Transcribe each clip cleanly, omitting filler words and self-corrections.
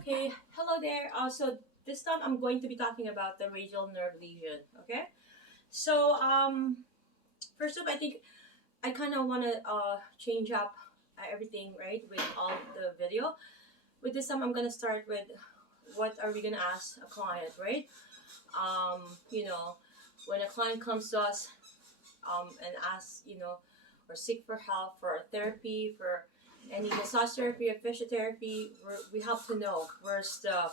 Okay, hello there. So this time I'm going to be talking about the radial nerve lesion. Okay, so first up, I think I kind of want to change up everything, right, with all the video. With this time, I'm gonna start with what are we gonna ask a client, right? You know, when a client comes to us and asks, or seek for help for therapy, for any massage therapy or physiotherapy, we have to know where's the.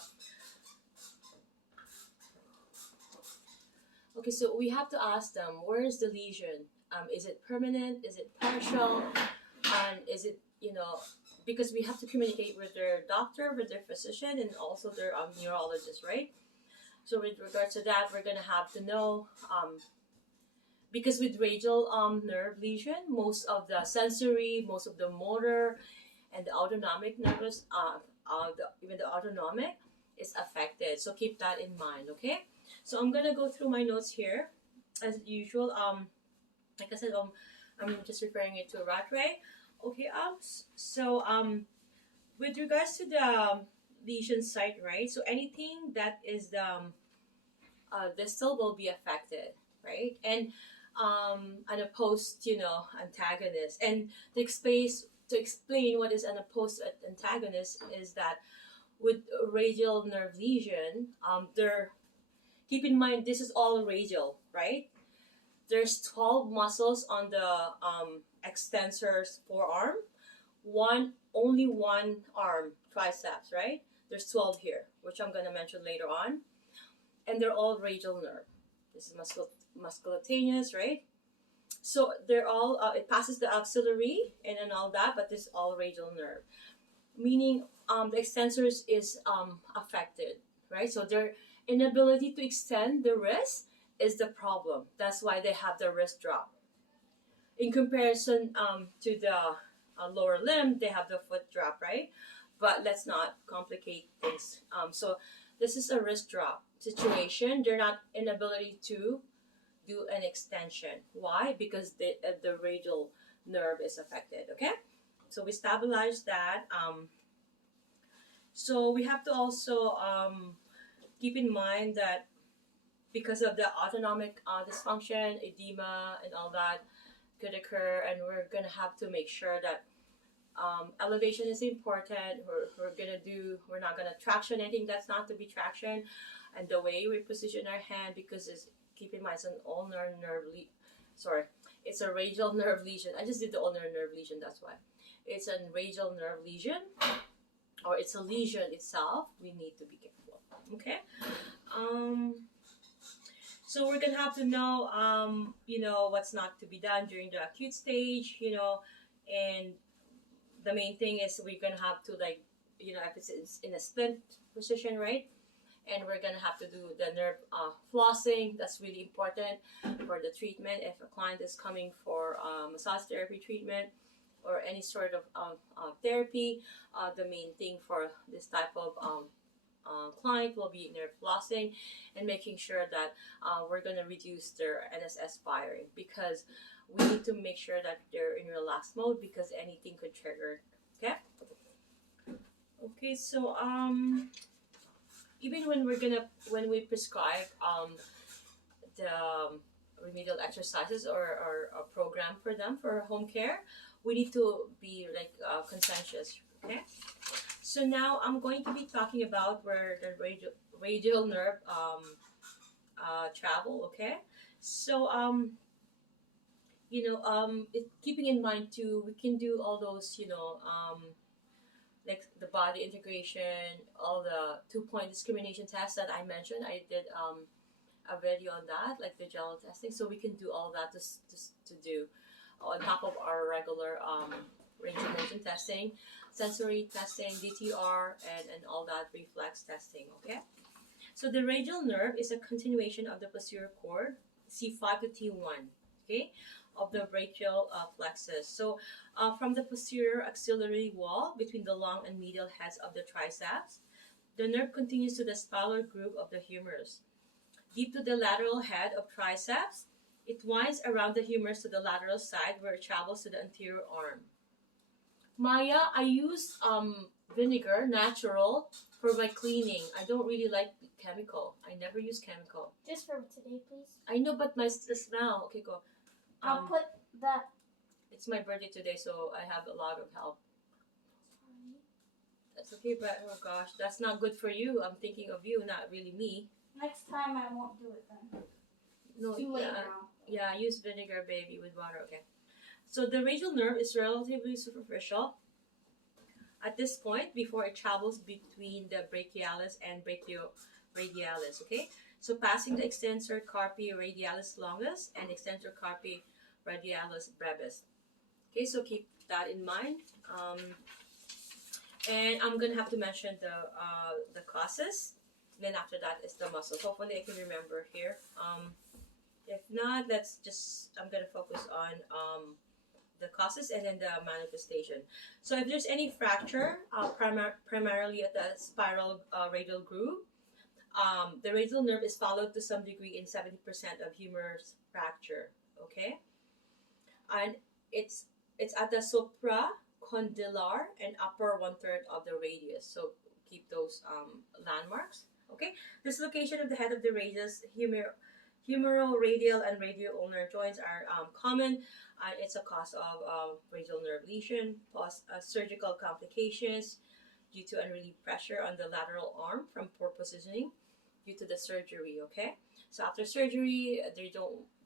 Okay, so we have to ask them, where is the lesion? Is it permanent? Is it partial? And is it, because we have to communicate with their doctor, with their physician, and also their neurologist, right? So with regards to that, we're going to have to know, because with radial nerve lesion, most of the sensory, most of the motor, and the autonomic nervous, even the autonomic is affected. So keep that in mind, okay? So I'm gonna go through my notes here, as usual. Like I said, I'm just referring it to a rat ray. Okay. With regards to the lesion site, right? So anything that is the distal will be affected, right? And an opposed, antagonist. And to explain what is an opposed antagonist is that with radial nerve lesion, there. Keep in mind, this is all radial, right? There's 12 muscles on the extensor's forearm. Only one arm, triceps, right? There's 12 here, which I'm going to mention later on. And they're all radial nerve. This is musculocutaneous, right? So they're all, it passes the axillary and all that, but this is all radial nerve. Meaning the extensors is affected, right? So their inability to extend the wrist is the problem. That's why they have the wrist drop. In comparison to the lower limb, they have the foot drop, right? But let's not complicate things. So this is a wrist drop situation. They're not inability to do an extension. Why? Because the radial nerve is affected, okay? So we stabilize that. So we have to also keep in mind that because of the autonomic dysfunction, edema, and all that could occur, and we're gonna have to make sure that elevation is important. We're not gonna traction anything that's not to be traction, and the way we position our hand, because keep in mind it's an ulnar nerve it's a radial nerve lesion. I just did the ulnar nerve lesion, that's why. It's a radial nerve lesion, or it's a lesion itself. We need to be careful, okay? So we're gonna have to know, what's not to be done during the acute stage, and the main thing is we're gonna have to, if it's in a splint position, right? And we're gonna have to do the nerve flossing. That's really important for the treatment. If a client is coming for massage therapy treatment or any sort of therapy, the main thing for this type of client will be nerve flossing and making sure that we're going to reduce their NSS firing, because we need to make sure that they're in relaxed mode, because anything could trigger. Okay, so even when we prescribe the remedial exercises or a program for them for home care, we need to be conscientious, okay? So now I'm going to be talking about where the radial nerve travel, okay? So keeping in mind too, we can do all those, like the body integration, all the 2-point discrimination tests that I mentioned. I did a video on that, like the gel testing. So we can do all that to do on top of our regular range of motion testing, sensory testing, DTR, and all that reflex testing, okay? So the radial nerve is a continuation of the posterior cord, C5 to T1, okay, of the brachial plexus. So from the posterior axillary wall between the long and medial heads of the triceps, the nerve continues to the spallar groove of the humerus. Deep to the lateral head of triceps, it winds around the humerus to the lateral side, where it travels to the anterior arm. Maya, I use vinegar, natural, for my cleaning. I don't really like chemical. I never use chemical. Just for today, please. I know, but the smell. Okay, go. I'll put that. It's my birthday today, so I have a lot of help. That's okay, but oh gosh, that's not good for you. I'm thinking of you, not really me. Next time I won't do it then. No, It's too late now. Yeah, use vinegar, baby, with water. Okay. So the radial nerve is relatively superficial at this point before it travels between the brachialis and brachioradialis. Okay. So passing the extensor carpi radialis longus and extensor carpi radialis brevis. Okay, so keep that in mind. And I'm gonna have to mention the causes. Then after that is the muscle. Hopefully I can remember here. If not, I'm gonna focus on the causes and then the manifestation. So if there's any fracture, primarily at the spiral radial groove, the radial nerve is followed to some degree in 70% of humerus fracture. Okay, and it's at the supracondylar and upper 1/3 of the radius. So keep those landmarks. Okay, dislocation of the head of the radius, humeroradial and radioulnar joints are common. It's a cause of radial nerve lesion, plus surgical complications due to unrelieved pressure on the lateral arm from poor positioning due to the surgery. Okay, so after surgery,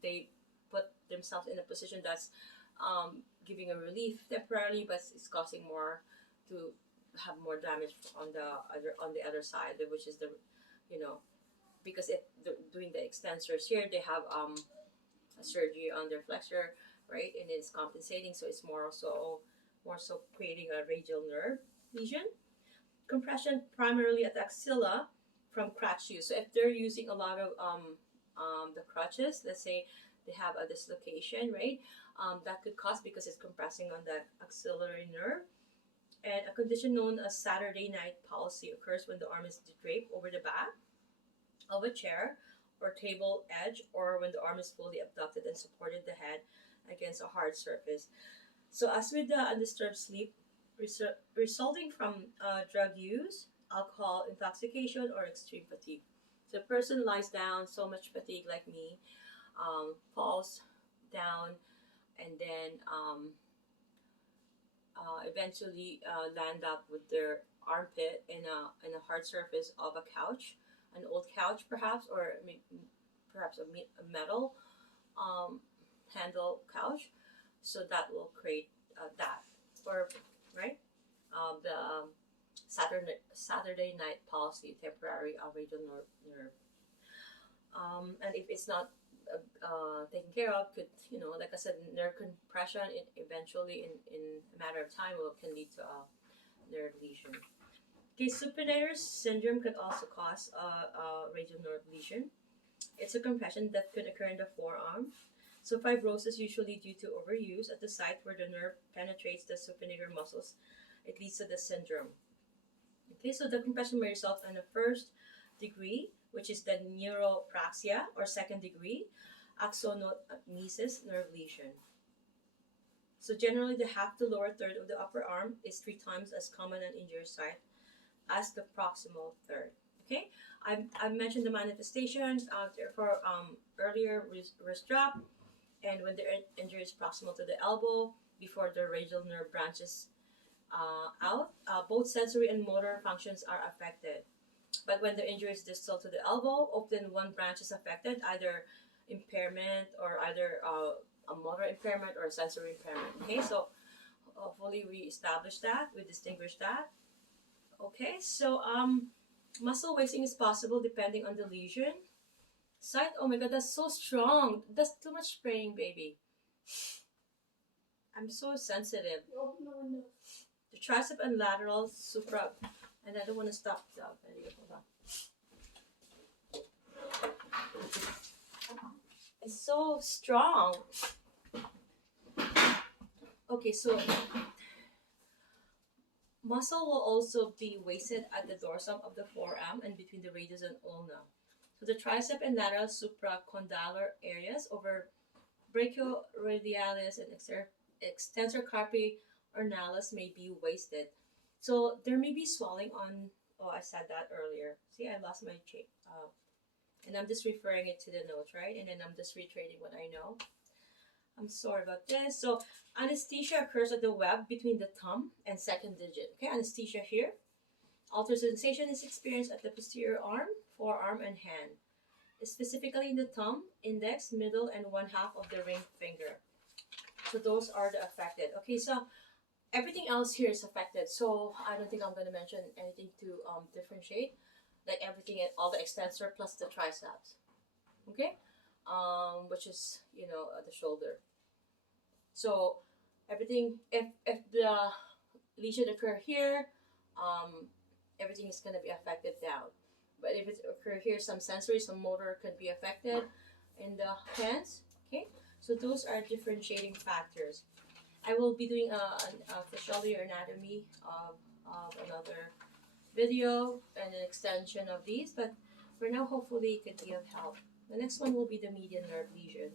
they put themselves in a position that's giving a relief temporarily, but it's causing more to have more damage on the other side, which is because doing the extensors here, they have a surgery on their flexor, right, and it's compensating, so it's more so creating a radial nerve lesion. Compression primarily at the axilla from crutch use. So if they're using a lot of the crutches, let's say they have a dislocation, right? That could cause because it's compressing on the axillary nerve. And a condition known as Saturday night palsy occurs when the arm is draped over the back of a chair or table edge, or when the arm is fully abducted and supported the head against a hard surface. So as with the undisturbed sleep resulting from drug use, alcohol intoxication, or extreme fatigue. So the person lies down, so much fatigue like me, falls down, and then eventually land up with their armpit in a hard surface of a couch, an old couch perhaps, or perhaps a metal handle couch. So that will create that, or right, the Saturday night palsy, temporary radial nerve. And if it's not taken care of, could, like I said, nerve compression, it eventually in a matter of time can lead to a nerve lesion. Okay, supinator syndrome could also cause a radial nerve lesion. It's a compression that could occur in the forearm. So fibrosis, usually due to overuse at the site where the nerve penetrates the supinator muscles, it leads to the syndrome. Okay, so the compression may result in a first degree, which is the neuropraxia, or second degree, axonomesis nerve lesion. So generally, the half to lower third of the upper arm is 3 times as common an injury site as the proximal third. Okay, I've mentioned the manifestations. Therefore, earlier wrist drop, and when the injury is proximal to the elbow, before the radial nerve branches out, both sensory and motor functions are affected. But when the injury is distal to the elbow, often one branch is affected, either impairment or either a motor impairment or a sensory impairment. Okay, so hopefully we established that, we distinguished that. Okay, so muscle wasting is possible depending on the lesion site. Oh my god, that's so strong. That's too much spraying, baby. I'm so sensitive. Open the window. The tricep and lateral supra, and I don't want to stop. Hold on. It's so strong. Okay, so muscle will also be wasted at the dorsum of the forearm and between the radius and ulna. So the tricep and lateral supracondylar areas over brachioradialis and extensor carpi ornalis may be wasted. So there may be swelling on Oh, I said that earlier. See, I lost my and I'm just referring it to the notes, right? And then I'm just reiterating what I know. I'm sorry about this. So anesthesia occurs at the web between the thumb and second digit. Okay, anesthesia here. Altered sensation is experienced at the posterior arm, forearm, and hand, specifically in the thumb, index, middle, and one half of the ring finger. So those are the affected. Okay, so everything else here is affected. So I don't think I'm going to mention anything to differentiate. Like everything, all the extensor plus the triceps. Okay, which is the shoulder. So everything, if the lesion occur here, everything is going to be affected down. But if it occur here, some sensory, some motor could be affected in the hands. Okay, so those are differentiating factors. I will be doing a physiology or anatomy of another video and an extension of these, but for now, hopefully it could be of help. The next one will be the median nerve lesion.